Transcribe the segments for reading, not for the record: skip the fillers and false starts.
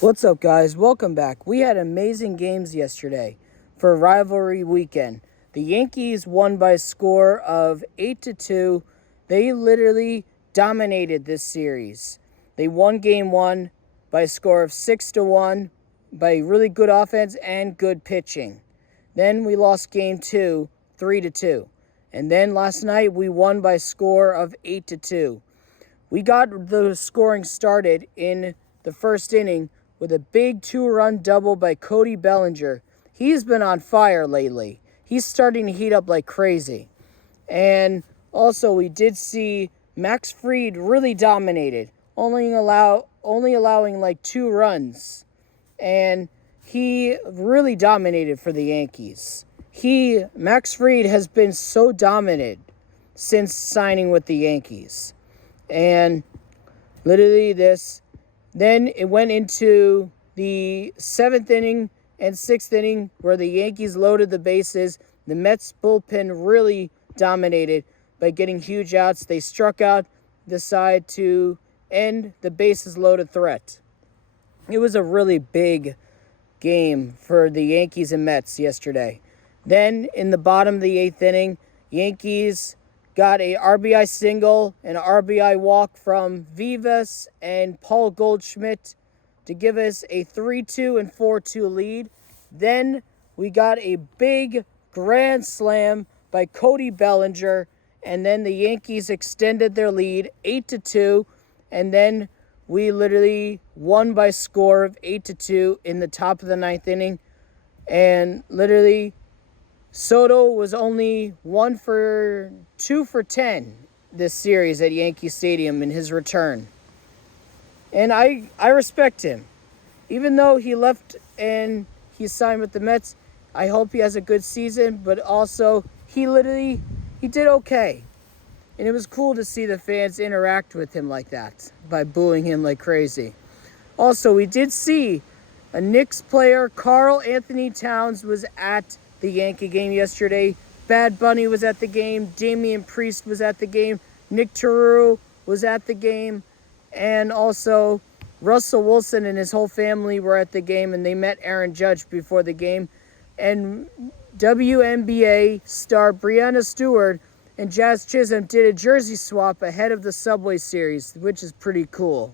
What's up, guys? Welcome back. We had amazing games yesterday for rivalry weekend. The Yankees won by a score of 8-2. They literally dominated this series. They won game 1 by a score of 6-1 by really good offense and good pitching. Then we lost game 2 3-2. And then last night we won by a score of 8-2. We got the scoring started in the first inning with a big 2-run double by Cody Bellinger. He's been on fire lately. He's starting to heat up like crazy. And also we did see Max Fried really dominated, only allowing like 2 runs. And he really dominated for the Yankees. Max Fried has been so dominant since signing with the Yankees. And literally then it went into the 7th inning and 6th inning where the Yankees loaded the bases. The Mets bullpen really dominated by getting huge outs. They struck out the side to end the bases loaded threat. It was a really big game for the Yankees and Mets yesterday. Then in the bottom of the 8th inning, Yankees got a RBI single and an RBI walk from Vivas and Paul Goldschmidt to give us a 3-2 and 4-2 lead. Then we got a big grand slam by Cody Bellinger, and then the Yankees extended their lead 8-2, and then we literally won by score of 8-2 in the top of the 9th inning. And literally Soto was only 2 for 10 this series at Yankee Stadium in his return. And I respect him. Even though he left and he signed with the Mets, I hope he has a good season, but also he did okay. And it was cool to see the fans interact with him like that by booing him like crazy. Also, we did see a Knicks player, Karl Anthony Towns, was at the Yankee game yesterday. Bad Bunny was at the game. Damian Priest was at the game. Nick Taruru was at the game. And also Russell Wilson and his whole family were at the game, and they met Aaron Judge before the game. And WNBA star Breanna Stewart and Jazz Chisholm did a jersey swap ahead of the Subway Series, which is pretty cool.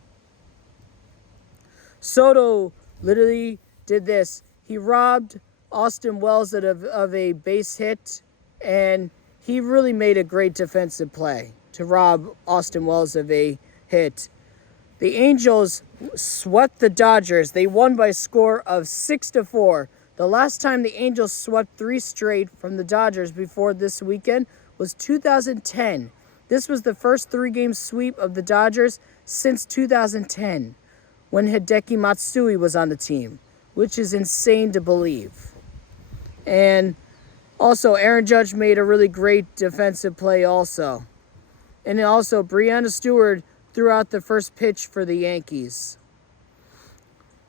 Soto literally did this. He robbed Austin Wells of a base hit, and he really made a great defensive play to rob Austin Wells of a hit. The Angels swept the Dodgers. They won by a score of 6-4. The last time the Angels swept 3 straight from the Dodgers before this weekend was 2010. This was the first 3-game sweep of the Dodgers since 2010, when Hideki Matsui was on the team, which is insane to believe. And also, Aaron Judge made a really great defensive play also. And also, Breanna Stewart threw out the first pitch for the Yankees.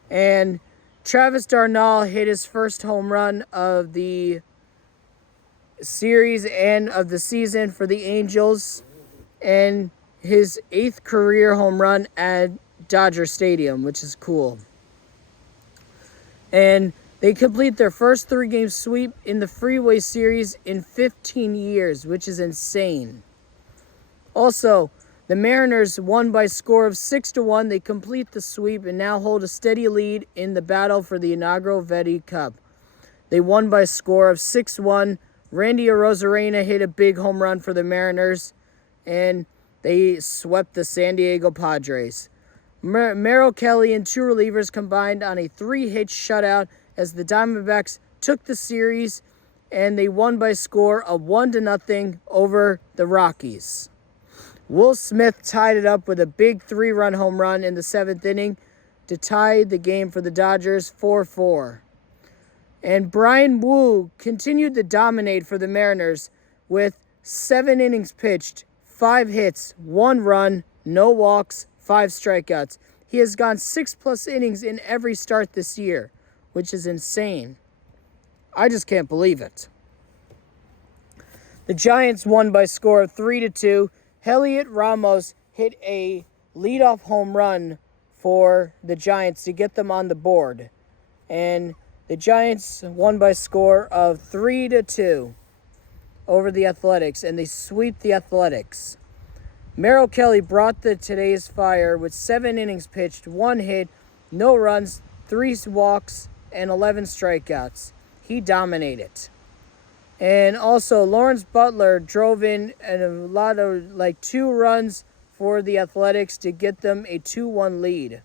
And Travis Darnall hit his first home run of the series and of the season for the Angels, and his 8th career home run at Dodger Stadium, which is cool. And they complete their first 3-game sweep in the Freeway Series in 15 years, which is insane. Also, the Mariners won by a score of 6-1. They complete the sweep and now hold a steady lead in the battle for the inaugural Vetty Cup. They won by a score of 6-1. Randy Arozarena hit a big home run for the Mariners, and they swept the San Diego Padres. Merrill Kelly and 2 relievers combined on a 3-hit shutout as the Diamondbacks took the series, and they won by a score of 1-0 over the Rockies. Will Smith tied it up with a big 3-run home run in the 7th inning to tie the game for the Dodgers 4-4. And Brian Wu continued to dominate for the Mariners with 7 innings pitched, 5 hits, 1 run, no walks, 5 strikeouts. He has gone 6+ innings in every start this year, which is insane. I just can't believe it. The Giants won by a score of 3-2. Heliot Ramos hit a leadoff home run for the Giants to get them on the board. And the Giants won by a score of 3-2 over the Athletics, and they sweep the Athletics. Merrill Kelly brought the today's fire with 7 innings pitched, 1 hit, no runs, 3 walks, and 11 strikeouts. He dominated. And also, Lawrence Butler drove in a lot of 2 runs for the Athletics to get them a 2-1 lead.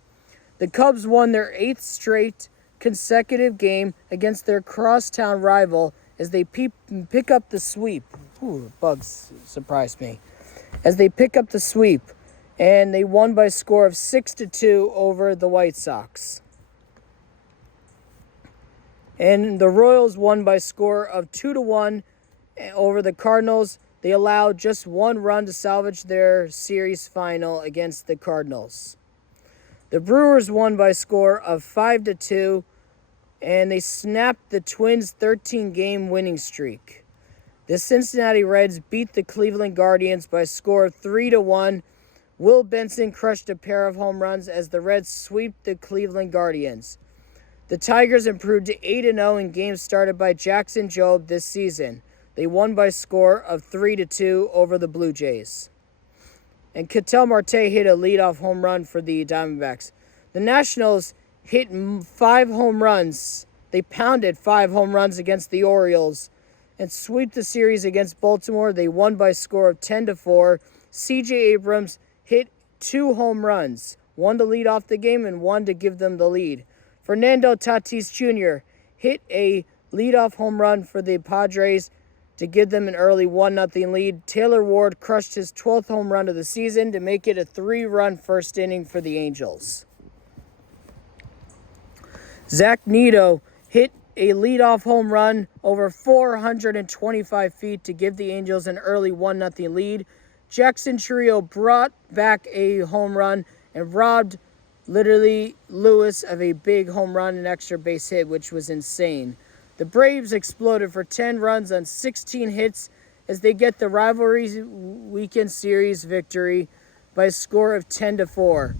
The Cubs won their 8th straight consecutive game against their crosstown rival as they pick up the sweep. Ooh, bugs surprised me. As they pick up the sweep, and they won by a score of 6-2 over the White Sox. And the Royals won by a score of 2-1 over the Cardinals. They allowed just 1 run to salvage their series final against the Cardinals. The Brewers won by a score of 5-2, and they snapped the Twins' 13-game winning streak. The Cincinnati Reds beat the Cleveland Guardians by a score of 3-1. Will Benson crushed a pair of home runs as the Reds sweep the Cleveland Guardians. The Tigers improved to 8-0 in games started by Jackson Jobe this season. They won by a score of 3-2 over the Blue Jays. And Ketel Marte hit a leadoff home run for the Diamondbacks. The Nationals hit 5 home runs. They pounded 5 home runs against the Orioles and sweep the series against Baltimore. They won by a score of 10-4. C.J. Abrams hit 2 home runs, 1 to lead off the game and 1 to give them the lead. Fernando Tatis Jr. hit a leadoff home run for the Padres to give them an early 1-0 lead. Taylor Ward crushed his 12th home run of the season to make it a 3-run first inning for the Angels. Zach Neto hit a leadoff home run over 425 feet to give the Angels an early 1-0 lead. Jackson Chourio brought back a home run and robbed Lewis of a big home run and extra base hit, which was insane. The Braves exploded for 10 runs on 16 hits as they get the rivalry weekend series victory by a score of 10-4.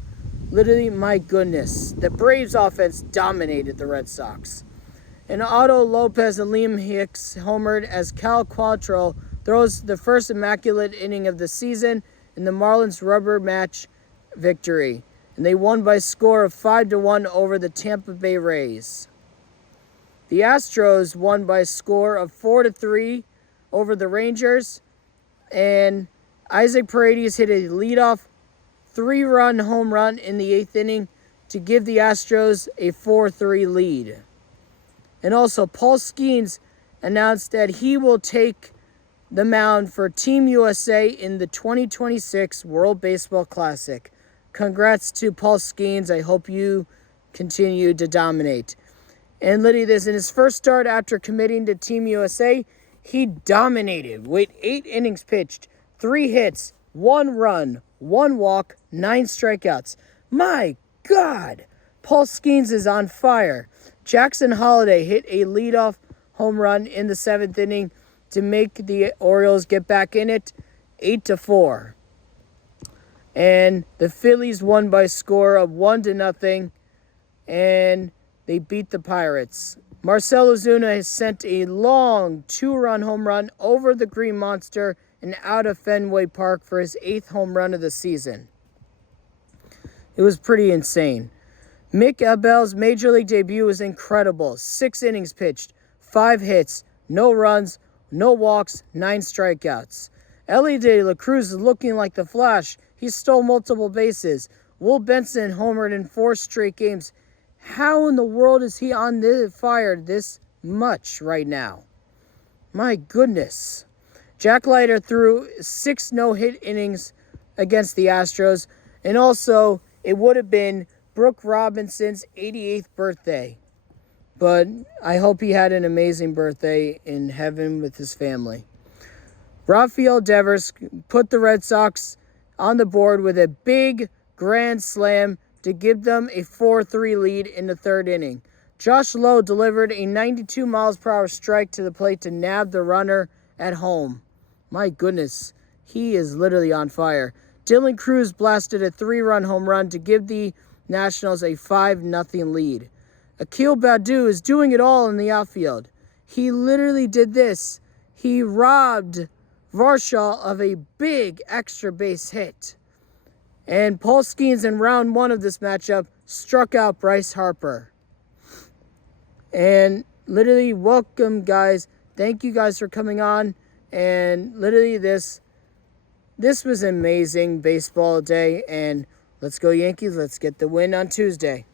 My goodness. The Braves offense dominated the Red Sox. And Otto Lopez and Liam Hicks homered as Cal Quantrill throws the first immaculate inning of the season in the Marlins rubber match victory. And they won by a score of 5-1 over the Tampa Bay Rays. The Astros won by a score of 4-3 over the Rangers. And Isaac Paredes hit a leadoff 3-run home run in the 8th inning to give the Astros a 4-3 lead. And also, Paul Skeens announced that he will take the mound for Team USA in the 2026 World Baseball Classic. Congrats to Paul Skeens. I hope you continue to dominate. And Liddy, this in his first start after committing to Team USA, he dominated with 8 innings pitched, 3 hits, 1 run, 1 walk, 9 strikeouts. My God, Paul Skeens is on fire. Jackson Holliday hit a leadoff home run in the 7th inning to make the Orioles get back in it, 8-4. And the Phillies won by a score of 1-0, and they beat the Pirates. Marcell Ozuna has sent a long 2-run home run over the Green Monster and out of Fenway Park for his 8th home run of the season. It was pretty insane. Mick Abel's Major League debut was incredible. 6 innings pitched, 5 hits, no runs, no walks, 9 strikeouts. Ellie De La Cruz is looking like the Flash. He stole multiple bases. Will Benson homered in 4 straight games. How in the world is he on the fire this much right now? My goodness. Jack Leiter threw 6 no-hit innings against the Astros. And also, it would have been Brooke Robinson's 88th birthday. But I hope he had an amazing birthday in heaven with his family. Rafael Devers put the Red Sox on the board with a big grand slam to give them a 4-3 lead in the 3rd inning. Josh Lowe delivered a 92 miles per hour strike to the plate to nab the runner at home. My goodness, he is literally on fire. Dylan Cruz blasted a 3-run home run to give the Nationals a 5-0 lead. Akil Baddoo is doing it all in the outfield. He literally did this. He robbed Varshaw of a big extra base hit. And Paul Skeens in round 1 of this matchup struck out Bryce Harper. And literally, welcome, guys. Thank you guys for coming on. And literally, this was amazing baseball day. And let's go Yankees. Let's get the win on Tuesday.